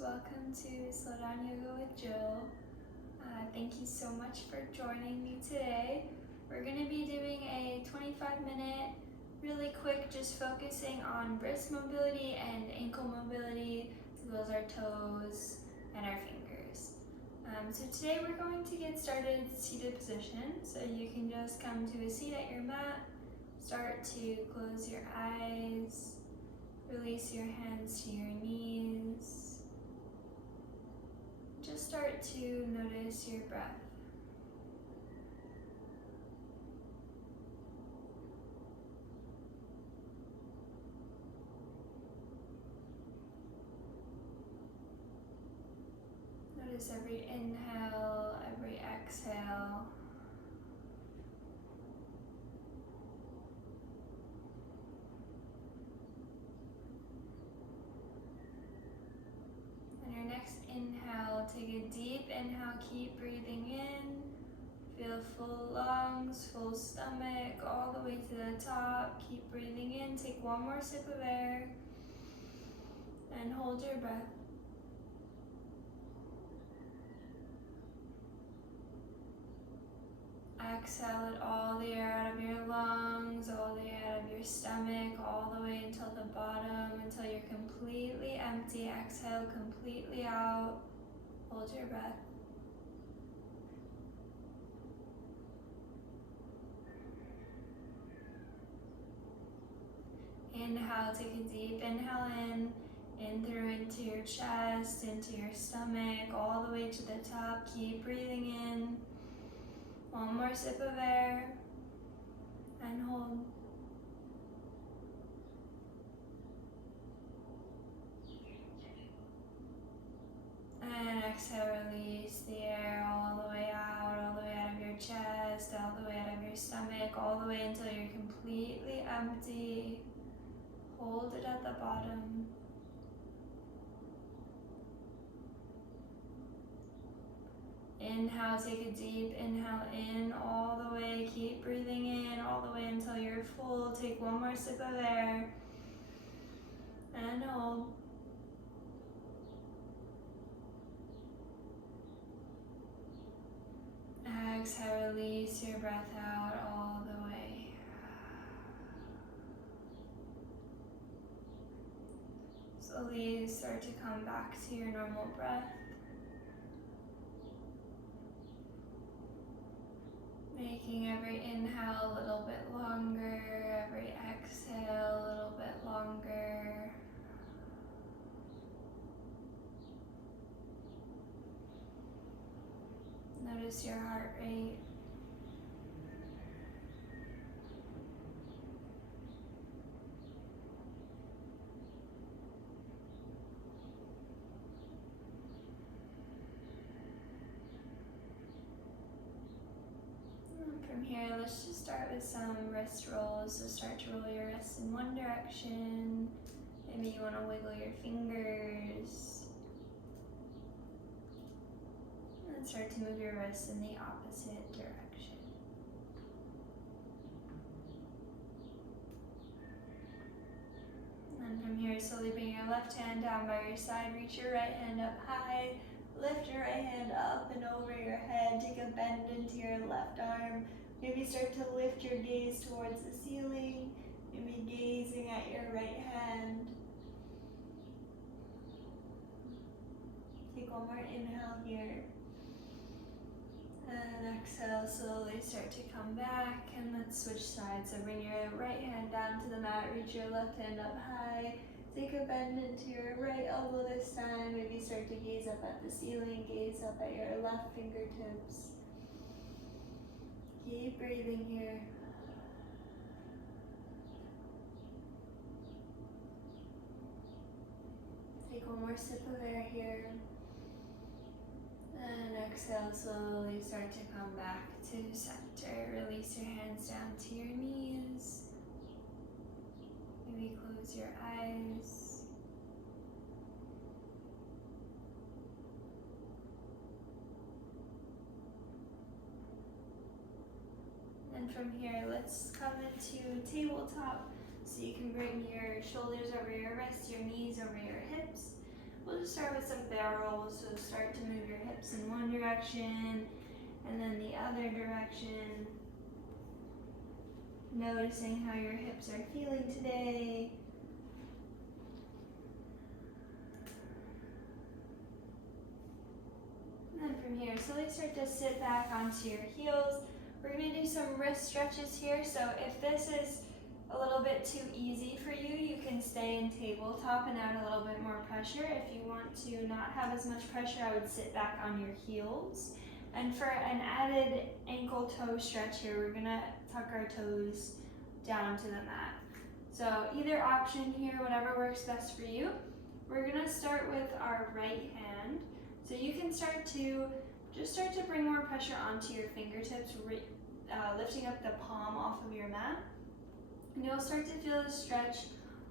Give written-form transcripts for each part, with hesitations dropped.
welcome to Slow Down Yoga with Jill. Thank you so much for joining me today. We're going to be doing a 25-minute, really quick, just focusing on wrist mobility and ankle mobility, as well as our toes and our fingers. So today we're going to get started in seated position. So you can just come to a seat at your mat, start to close your eyes, release your hands to your knees. Just start to notice your breath. Notice every inhale, every exhale. On your next inhale, take a deep inhale, keep breathing in. Feel full lungs, full stomach, all the way to the top. Keep breathing in, take one more sip of air, and hold your breath. Exhale it all the air out of your lungs, all the air out of your stomach, all the way until the bottom, until you're completely empty. Exhale completely out. Hold your breath. Inhale, take a deep inhale in through into your chest, into your stomach, all the way to the top. Keep breathing in. One more sip of air, and hold. And exhale, release the air all the way out of your chest, all the way out of your stomach, all the way until you're completely empty. Hold it at the bottom. Inhale, take a deep inhale in all the way. Keep breathing in all the way until you're full. Take one more sip of air and hold. Exhale, release your breath out all the way. Slowly start to come back to your normal breath. Making every inhale a little bit longer, every exhale a little bit longer. Notice your heart rate. From here, let's just start with some wrist rolls. So start to roll your wrists in one direction. Maybe you want to wiggle your fingers. And start to move your wrists in the opposite direction. And from here, slowly bring your left hand down by your side. Reach your right hand up high. Lift your right hand up and over your head. Take a bend into your left arm. Maybe start to lift your gaze towards the ceiling. Maybe gazing at your right hand. Take one more inhale here. And exhale, slowly start to come back. And let's switch sides. So bring your right hand down to the mat. Reach your left hand up high. Take a bend into your right elbow this time. Maybe start to gaze up at the ceiling. Gaze up at your left fingertips. Keep breathing here. Take one more sip of air here. And exhale, slowly start to come back to center. Release your hands down to your knees. Maybe close your eyes. And from here, let's come into tabletop. So you can bring your shoulders over your wrists, your knees over your hips. we'll just start with some barrels. So start to move your hips in one direction and then the other direction. Noticing how your hips are feeling today. And then from here, slowly start to sit back onto your heels. We're going to do some wrist stretches here. So if this is a little bit too easy for you, you can stay in tabletop and add a little bit more pressure. If you want to not have as much pressure, I would sit back on your heels. And for an added ankle toe stretch here, we're gonna tuck our toes down to the mat. So either option here, whatever works best for you. We're gonna start with our right hand. So you can start to bring more pressure onto your fingertips, lifting up the palm off of your mat. And you'll start to feel the stretch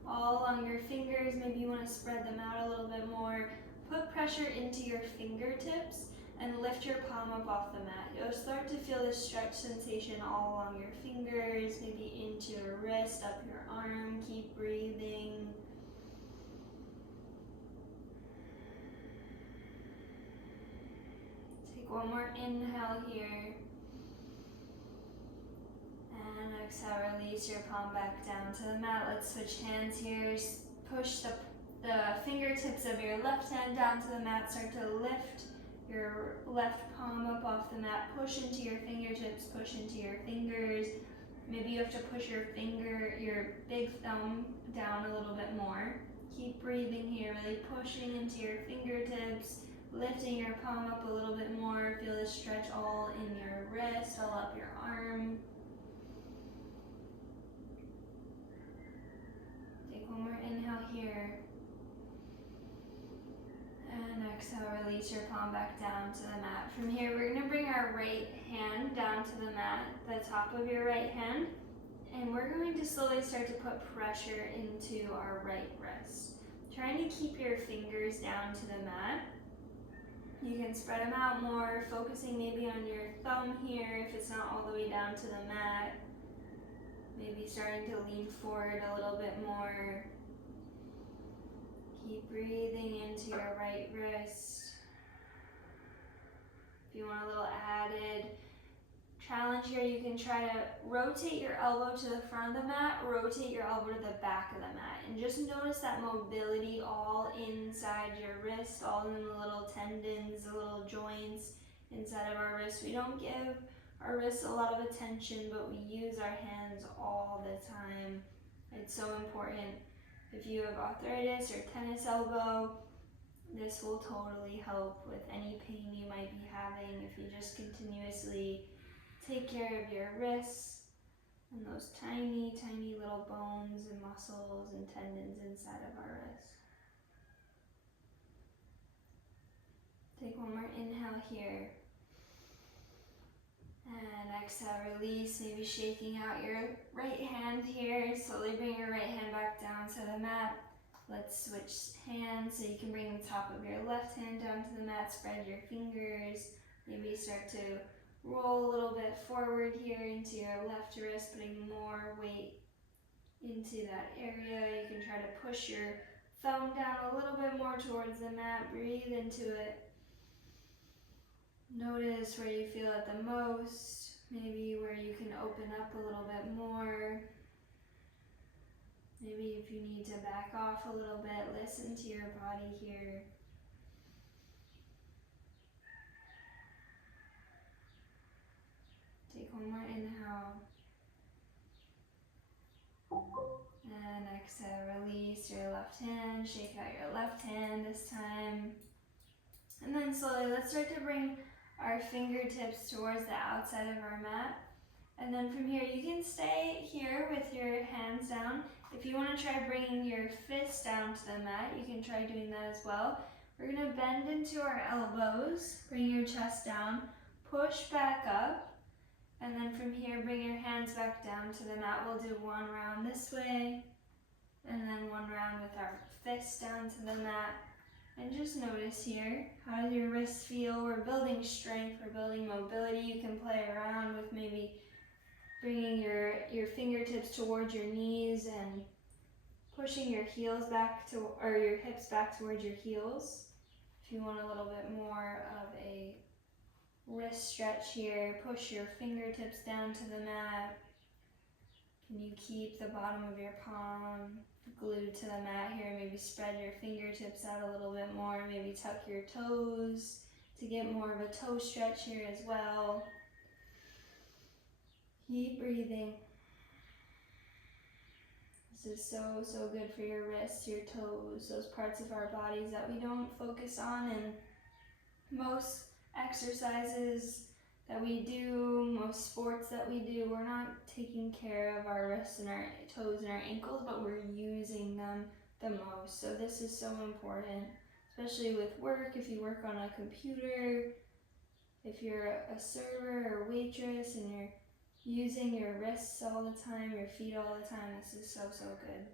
all along your fingers. Maybe you want to spread them out a little bit more. Put pressure into your fingertips and lift your palm up off the mat. You'll start to feel this stretch sensation all along your fingers, maybe into your wrist, up your arm. Keep breathing. Take one more inhale here. And exhale, release your palm back down to the mat. Let's switch hands here. Push the fingertips of your left hand down to the mat. Start to lift your left palm up off the mat. Push into your fingertips, push into your fingers. Maybe you have to push your big thumb down a little bit more. Keep breathing here, really pushing into your fingertips, lifting your palm up a little bit more. Feel the stretch all in your wrist, all up your arm. One more inhale here. And exhale, release your palm back down to the mat. From here, we're going to bring our right hand down to the mat, the top of your right hand. And we're going to slowly start to put pressure into our right wrist. Trying to keep your fingers down to the mat. You can spread them out more, focusing maybe on your thumb here if it's not all the way down to the mat. Maybe starting to lean forward a little bit more. Keep breathing into your right wrist. If you want a little added challenge here, you can try to rotate your elbow to the front of the mat, rotate your elbow to the back of the mat, and just notice that mobility all inside your wrist, all in the little tendons, the little joints inside of our wrist. We don't give our wrists a lot of attention, but we use our hands all the time. It's so important. If you have arthritis or tennis elbow, this will totally help with any pain you might be having if you just continuously take care of your wrists and those tiny, tiny little bones and muscles and tendons inside of our wrists. Take one more inhale here. And exhale, release, maybe shaking out your right hand here. Slowly bring your right hand back down to the mat. Let's switch hands so you can bring the top of your left hand down to the mat. Spread your fingers. Maybe start to roll a little bit forward here into your left wrist, putting more weight into that area. You can try to push your thumb down a little bit more towards the mat. Breathe into it. Notice where you feel it the most, maybe where you can open up a little bit more. Maybe if you need to back off a little bit, listen to your body here. Take one more inhale. And exhale, release your left hand, shake out your left hand this time. And then slowly, let's start to bring our fingertips towards the outside of our mat. And then from here, you can stay here with your hands down. If you want to try bringing your fists down to the mat, you can try doing that as well. We're going to bend into our elbows, bring your chest down, push back up, and then from here, bring your hands back down to the mat. We'll do one round this way, and then one round with our fists down to the mat. And just notice here, how do your wrists feel? We're building strength, we're building mobility. You can play around with maybe bringing your fingertips towards your knees and pushing your heels back to, or your hips back towards your heels. If you want a little bit more of a wrist stretch here, push your fingertips down to the mat. Can you keep the bottom of your palm glued to the mat here? Maybe spread your fingertips out a little bit more. Maybe tuck your toes to get more of a toe stretch here as well. Keep breathing. This is so, so good for your wrists, your toes, those parts of our bodies that we don't focus on in most exercises that we do, most sports that we do. We're not taking care of our wrists and our toes and our ankles, but we're using them the most. So this is so important, especially with work. If you work on a computer, if you're a server or waitress and you're using your wrists all the time, your feet all the time, this is so, so good.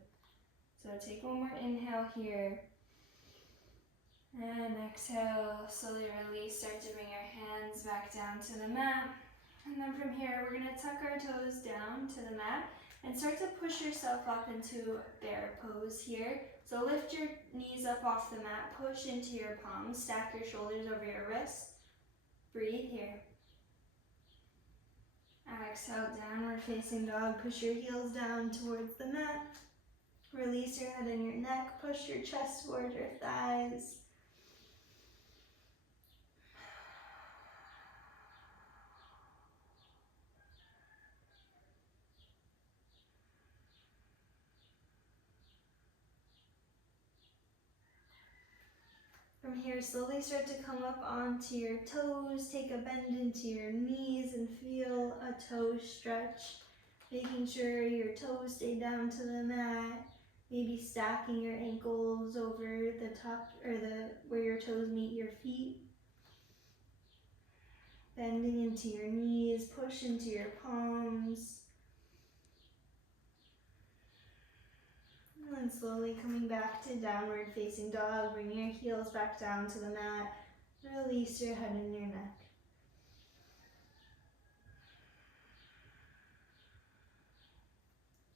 So take one more inhale here. And exhale, slowly release, start to bring your hands back down to the mat. And then from here, we're gonna tuck our toes down to the mat and start to push yourself up into bear pose here. So lift your knees up off the mat, push into your palms, stack your shoulders over your wrists. Breathe here. Exhale, downward facing dog. Push your heels down towards the mat. Release your head and your neck. Push your chest towards your thighs. From here, slowly start to come up onto your toes. Take a bend into your knees and feel a toe stretch. Making sure your toes stay down to the mat. Maybe stacking your ankles over the top, or where your toes meet your feet. Bending into your knees, push into your palms. And then slowly coming back to downward facing dog, bring your heels back down to the mat. Release your head and your neck.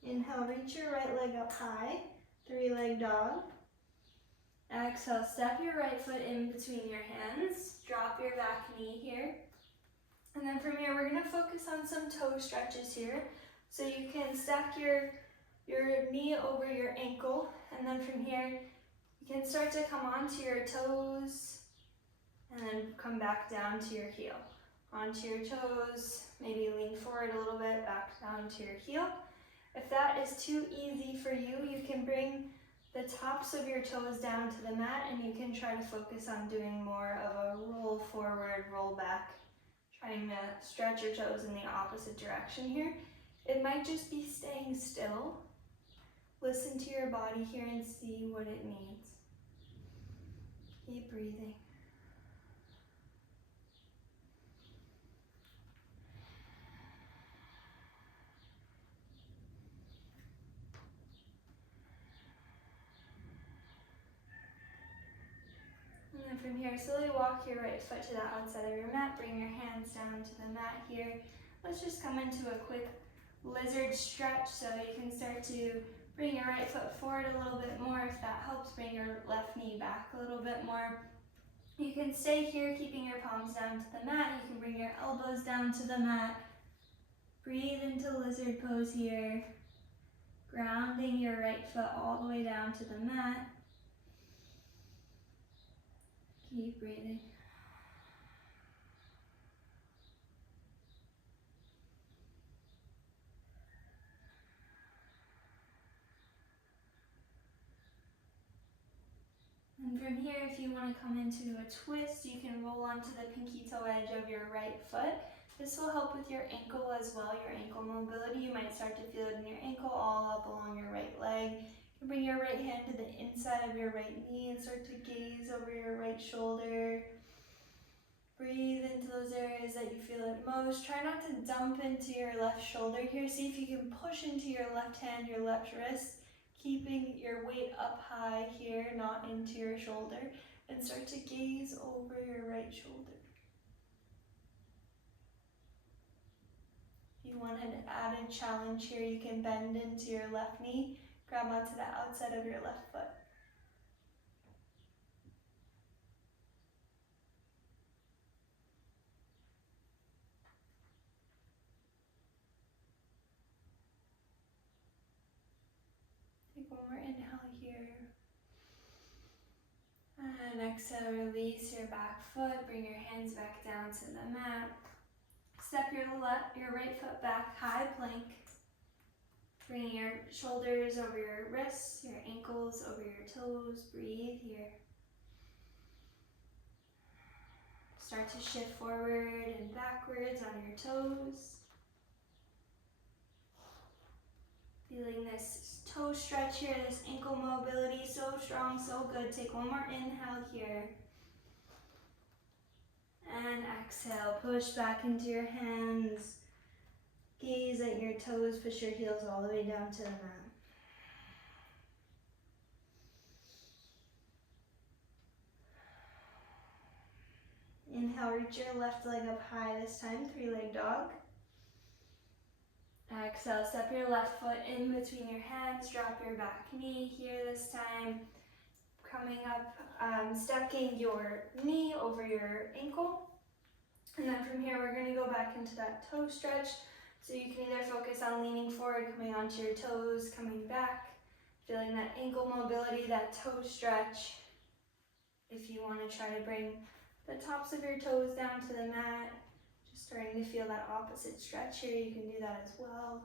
Inhale, reach your right leg up high, 3-leg dog. Exhale, step your right foot in between your hands. Drop your back knee here. And then from here, we're gonna focus on some toe stretches here. So you can stack your knee over your ankle, and then from here, you can start to come onto your toes, and then come back down to your heel. Onto your toes, maybe lean forward a little bit, back down to your heel. If that is too easy for you, you can bring the tops of your toes down to the mat, and you can try to focus on doing more of a roll forward, roll back, trying to stretch your toes in the opposite direction here. It might just be staying still. Listen to your body here and see what it needs. Keep breathing. And then from here, slowly walk your right foot to the outside of your mat. Bring your hands down to the mat here. Let's just come into a quick lizard stretch, so you can start to bring your right foot forward a little bit more. If that helps, bring your left knee back a little bit more. You can stay here, keeping your palms down to the mat. You can bring your elbows down to the mat. Breathe into lizard pose here. Grounding your right foot all the way down to the mat. Keep breathing. And from here, if you want to come into a twist, you can roll onto the pinky toe edge of your right foot. This will help with your ankle as well, your ankle mobility. You might start to feel it in your ankle, all up along your right leg. You bring your right hand to the inside of your right knee and start to gaze over your right shoulder. Breathe into those areas that you feel it most. Try not to dump into your left shoulder here. See if you can push into your left hand, your left wrist, keeping your weight up high here, not into your shoulder, and start to gaze over your right shoulder. If you want an added challenge here, you can bend into your left knee, grab onto the outside of your left foot. Take one more inhale here. And exhale, release your back foot, bring your hands back down to the mat. Step your right foot back, high plank. Bringing your shoulders over your wrists, your ankles over your toes. Breathe here. Start to shift forward and backwards on your toes. Feeling this toe stretch here, this ankle mobility, so strong, so good. Take one more inhale here. And exhale, push back into your hands. Gaze at your toes, push your heels all the way down to the mat. Inhale, reach your left leg up high this time, three-leg dog. Exhale, step your left foot in between your hands, drop your back knee here this time. Coming up, stacking your knee over your ankle. And then from here, we're gonna go back into that toe stretch. So you can either focus on leaning forward, coming onto your toes, coming back, feeling that ankle mobility, that toe stretch. If you wanna try to bring the tops of your toes down to the mat, just starting to feel that opposite stretch here, you can do that as well.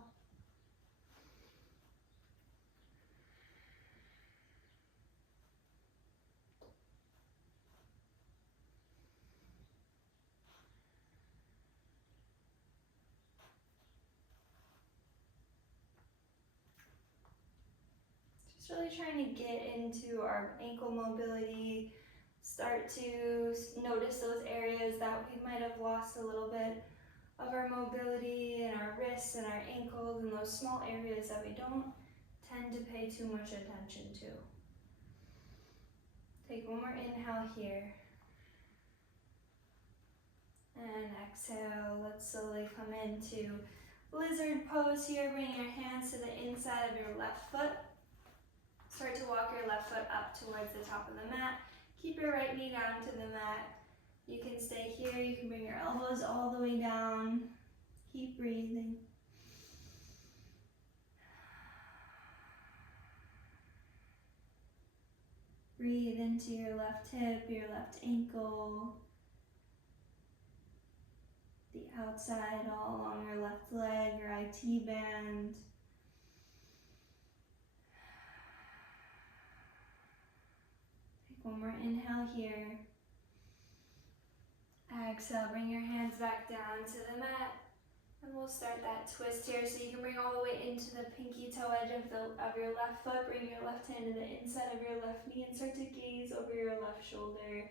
Just really trying to get into our ankle mobility, start to notice those areas that we might have lost a little bit of our mobility in our wrists and our ankles, and those small areas that we don't tend to pay too much attention to. Take one more inhale here. And exhale, let's slowly come into lizard pose here. Bring your hands to the inside of your left foot. Start to walk your left foot up towards the top of the mat. Keep your right knee down to the mat. You can stay here, you can bring your elbows all the way down. Keep breathing. Breathe into your left hip, your left ankle, the outside all along your left leg, your IT band. Take one more inhale here. Exhale, bring your hands back down to the mat. And we'll start that twist here, so you can bring all the way into the pinky toe edge of your left foot. Bring your left hand to the inside of your left knee and start to gaze over your left shoulder.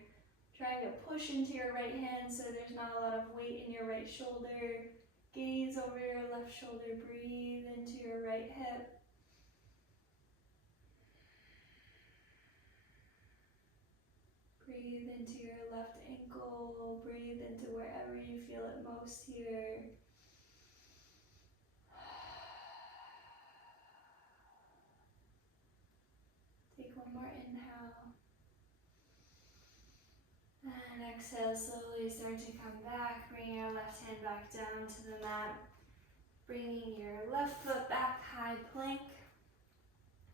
Trying to push into your right hand so there's not a lot of weight in your right shoulder. Gaze over your left shoulder. Breathe into your right hip. Breathe into your left ankle. Breathe into wherever you feel it most here. Take one more inhale. And exhale, slowly start to come back. Bring your left hand back down to the mat. Bringing your left foot back, high plank.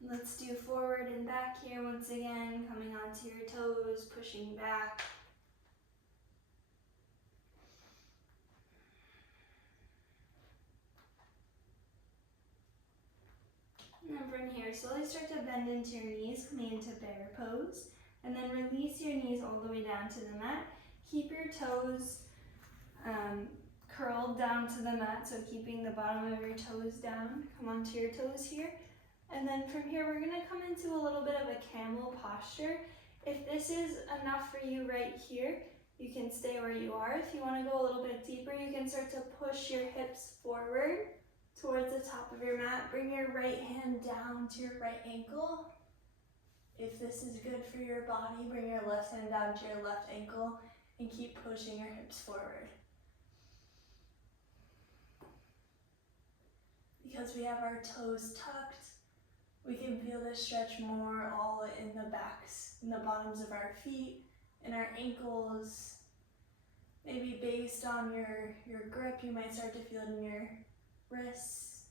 Let's do forward and back here once again. Coming onto your toes, pushing back. And then from here, slowly start to bend into your knees, coming into bear pose. And then release your knees all the way down to the mat. Keep your toes curled down to the mat, so keeping the bottom of your toes down. Come onto your toes here. And then from here, we're gonna come into a little bit of a camel posture. If this is enough for you right here, you can stay where you are. If you wanna go a little bit deeper, you can start to push your hips forward towards the top of your mat. Bring your right hand down to your right ankle. If this is good for your body, bring your left hand down to your left ankle and keep pushing your hips forward. Because we have our toes tucked, We can feel this stretch more all in the backs, in the bottoms of our feet, and our ankles. Maybe based on your grip, you might start to feel it in your wrists,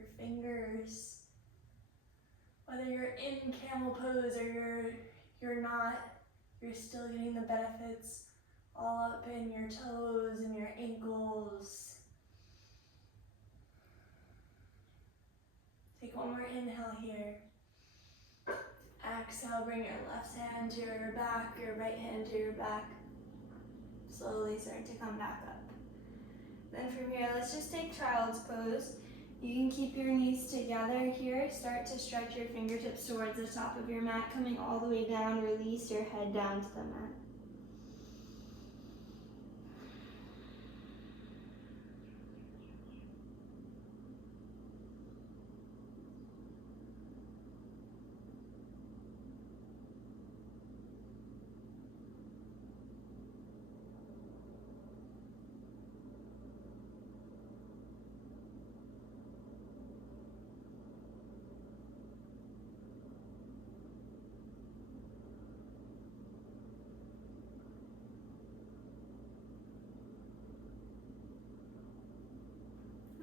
your fingers. Whether you're in camel pose or you're not, you're still getting the benefits all up in your toes and your ankles. Take one more inhale here. Exhale, bring your left hand to your back, your right hand to your back. Slowly start to come back up. Then from here, let's just take child's pose. You can keep your knees together here. Start to stretch your fingertips towards the top of your mat, coming all the way down. Release your head down to the mat.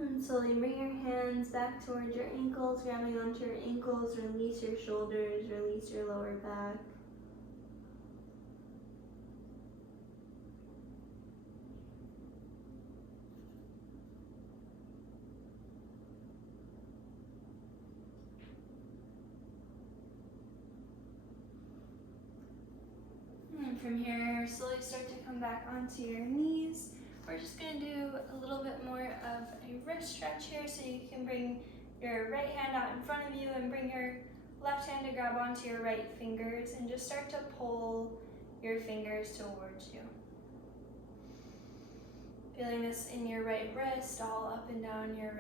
And slowly bring your hands back towards your ankles, grabbing onto your ankles. Release your shoulders, release your lower back. And from here, slowly start to come back onto your knees. We're just going to do a little bit more of a wrist stretch here, so you can bring your right hand out in front of you and bring your left hand to grab onto your right fingers and just start to pull your fingers towards you. Feeling this in your right wrist, all up and down your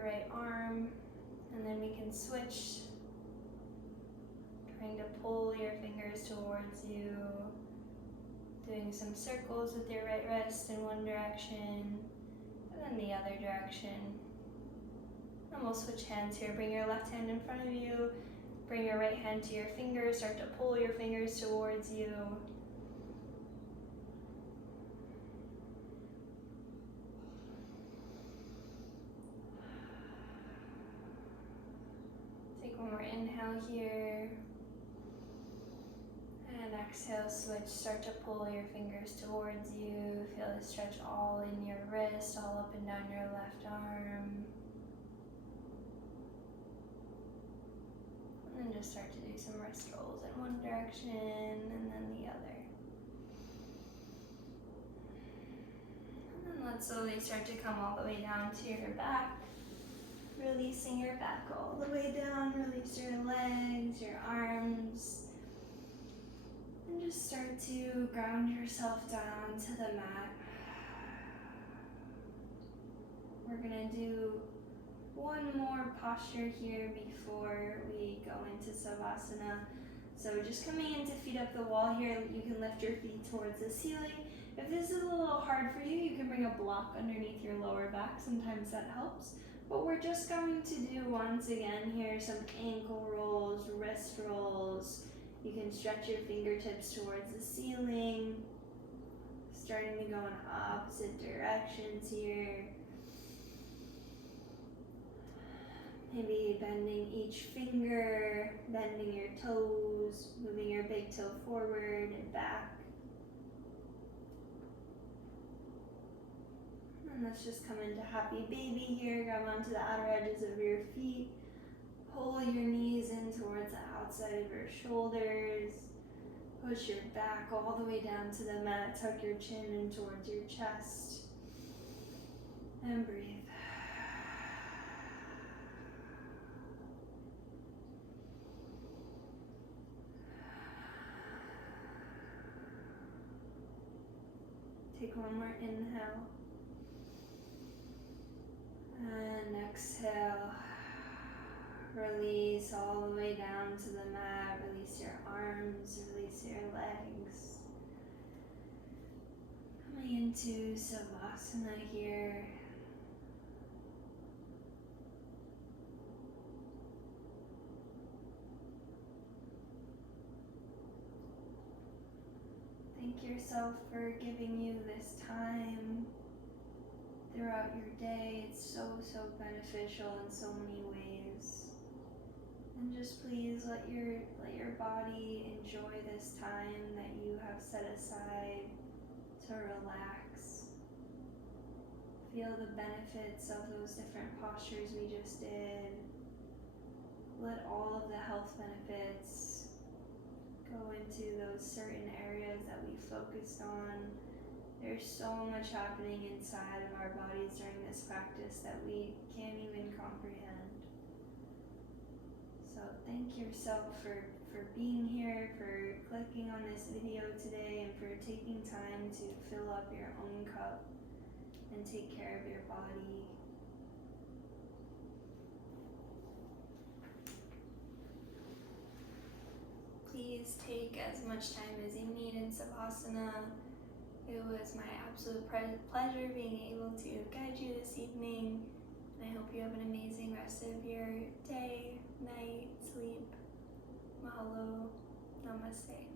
right arm, and then we can switch, trying to pull your fingers towards you. Doing some circles with your right wrist in one direction, and then the other direction. And we'll switch hands here. Bring your left hand in front of you, bring your right hand to your fingers, start to pull your fingers towards you. Take one more inhale here. And exhale, switch, start to pull your fingers towards you. Feel the stretch all in your wrist, all up and down your left arm. And then just start to do some wrist rolls in one direction and then the other. And then let's slowly start to come all the way down to your back. Releasing your back all the way down. Release your legs, your arms. And just start to ground yourself down to the mat. We're going to do one more posture here before we go into Savasana. So just coming in to feet up the wall here, you can lift your feet towards the ceiling. If this is a little hard for you, you can bring a block underneath your lower back. Sometimes that helps. But we're just going to do, once again here, some ankle rolls, wrist rolls. You can stretch your fingertips towards the ceiling, starting to go in opposite directions here. Maybe bending each finger, bending your toes, moving your big toe forward and back. And let's just come into happy baby here. Grab onto the outer edges of your feet. Pull your knees in towards the outside of your shoulders. Push your back all the way down to the mat. Tuck your chin in towards your chest. And breathe. Take one more inhale. And exhale. Release all the way down to the mat. Release your arms, release your legs. Coming into Savasana here. Thank yourself for giving you this time throughout your day. It's so beneficial in so many ways. And just please let your body enjoy this time that you have set aside to relax. Feel the benefits of those different postures we just did. Let all of the health benefits go into those certain areas that we focused on. There's so much happening inside of our bodies during this practice that we can't even comprehend. So thank yourself for being here, for clicking on this video today, and for taking time to fill up your own cup and take care of your body. Please take as much time as you need in Savasana. It was my absolute pleasure being able to guide you this evening. And I hope you have an amazing rest of your day, night, sleep. Mahalo. Namaste.